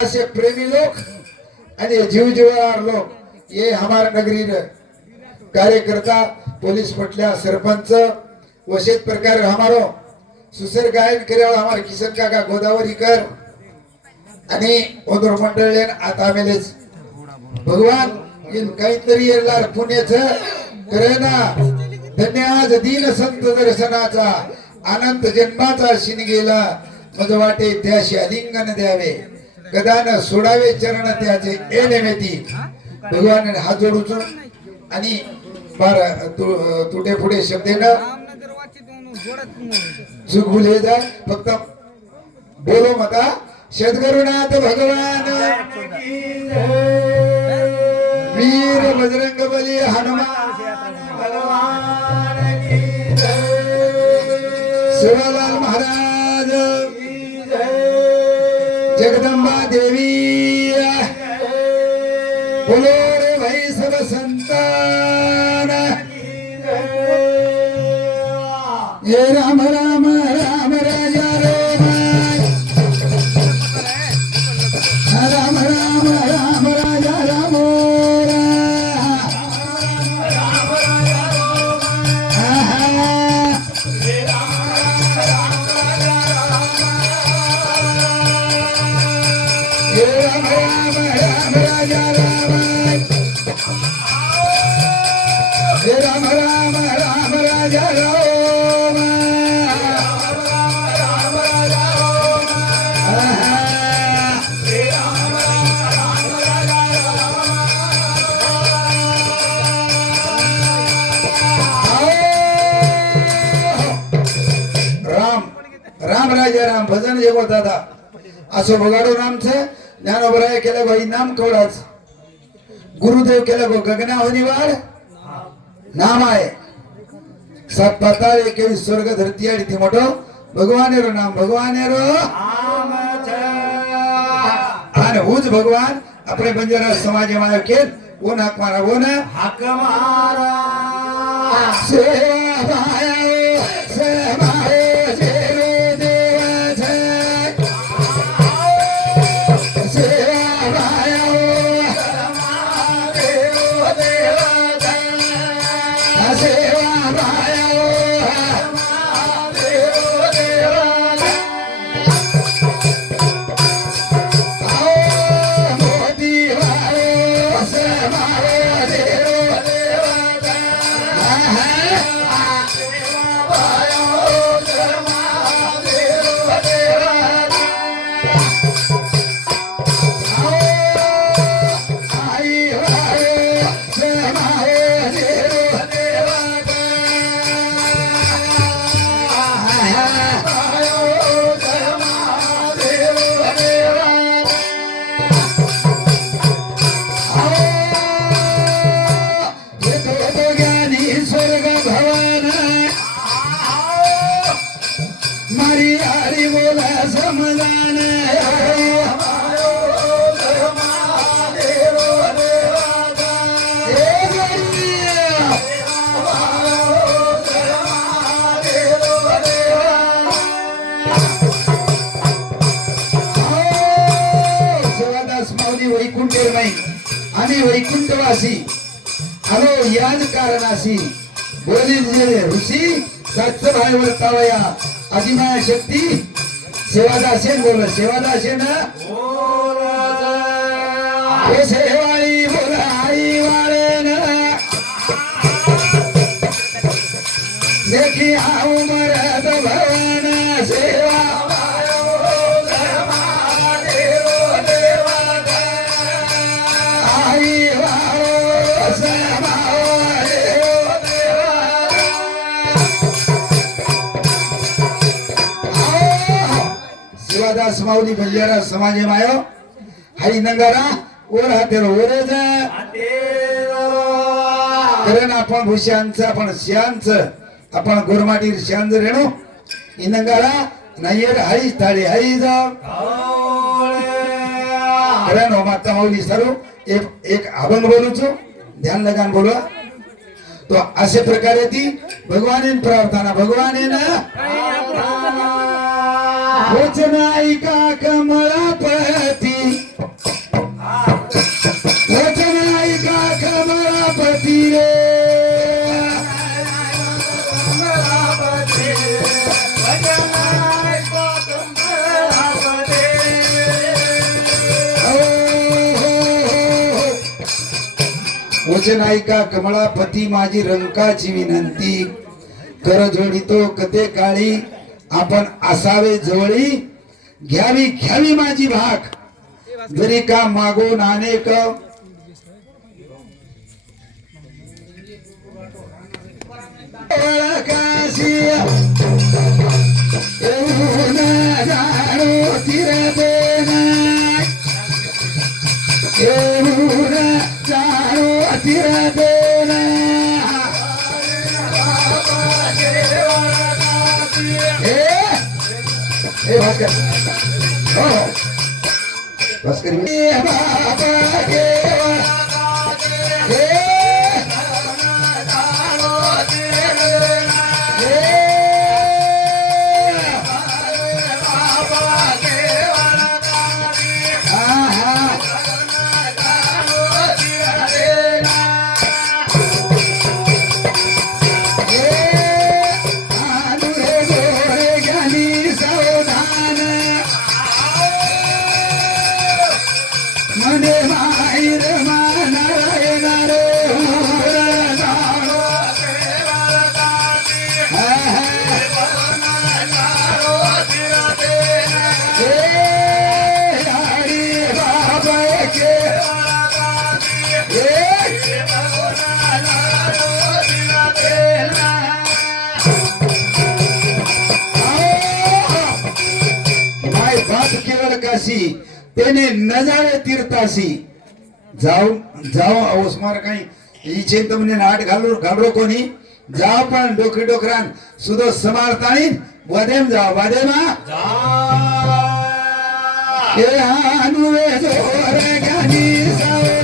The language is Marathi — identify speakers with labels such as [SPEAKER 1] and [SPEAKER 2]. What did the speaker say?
[SPEAKER 1] असे प्रेमी लोक आणि जीव जीवार लोक हे हमार नगरी कार्यकर्ता पोलीस पटल्या सरपंच वशेत प्रकार हमारो सुसर गायन केल्यावर हमार किशन काका गोदावरी कर आणि ओदर मंडळ आता मेलेच. भगवान काहीतरी येणार पुण्याच करेना धन्यवाद दिन संत दर्शनाचा अनंत जन्माचा शिन गेला. मज वाटे त्याशी अलिंगन द्यावे. गदान सोडावे चरण त्याचे. ए नेमेती भगवानाने हात जोडूच आणि बार तुटे पुढे शब्देनं
[SPEAKER 2] रामनगर
[SPEAKER 1] जा. फक्त बोलो मता सद्गुरुनाथ भगवान वीर बजरंग बली हनुमान भगवान शिवलाल बोलो रे भाई सब संतान राजा राम हे राम राम राम राजा राम। राम राजा राम भजन जेवो दादा असो बगाडो रामचं ज्ञानोबराय केलं गो नाम कवडाच ગુરુદેવ કેલો ગગના વાર નામાય સાત બતાવે કેવી સ્વર્ગ ધરતી થી મોટો ભગવાન એરો નામ ભગવાન એરો અને હું જ ભગવાન. આપણે બંજારા સમાજ એમાં કે ઓ નાખવાના ઓ ના. હાક સેવાયા वैकुंठ नाही आम्ही वैकुंठवासी आलो याज कारणासी बोली जे ऋषी सातच भाईवर तावया आदिमाया शक्ती सेवादासेन बोल सेवादासेन. हे सेवाळी बोल आई वाळेन. देखी आऊ मरद भवन सेवा. शिवादास माऊली बंजारा समाजे मायो. हाई नंगारा ओर हातेरो ओरेज कारण आपण भूशांचं आपण शियांचं आपण गोरमाटीर शियांच रेणू. इनंगारा नायर हाई थाळी हाई जा कारण हो माता माऊली सरू एक एक अभंग बोलू छो. ध्यान लगान बोलवा तो असे प्रकारे ती भगवानीन प्रार्थना वचनायिका कमळापती? होच कमळापती रे? वचनायिका कमळापती? माझी रंकाची विनंती. कर जोडितो कते काळी? आपण असावे जवळी घ्यावी घ्यावी माझी भाग. जरी का मागून अनेक भास्कर हो हो. भास्कर तीर्थासी तेने न जावे तीर्थासी जाऊ जाऊ औस्मार काही इचे तमने नाट घालू घालरो कोणी? जा पण डोकरी डोकरान सुदो समारताळी वदेम जा वदेमा. जा. हे जो रे गाणी सावे